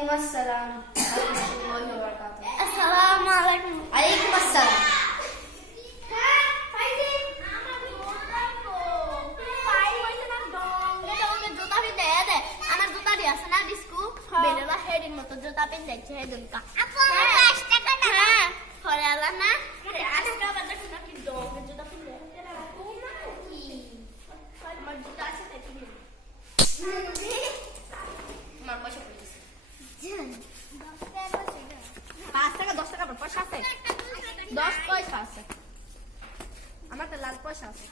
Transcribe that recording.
ওয়ালাইকুম আসসালাম ওয়া রাহমাতুল্লাহি ওয়া বারাকাতুহু। আসসালামু আলাইকুম। ওয়ালাইকুম আসসালাম। জুতা পিন্ধাইছে হেদুনকা আপু 5 টাকা না হ্যাঁ পরে আলা না আজকে আবার দেখো না কি দম জুতা পিন্ধে এটা রাখো না কি আমার জুতা আছে তাই তুমি আমার পয়সা পড়ে গেছে। 5 টাকা 10 টাকা পয়সা আছে 10 পয়সা আছে আমার তো লাল পয়সা আছে।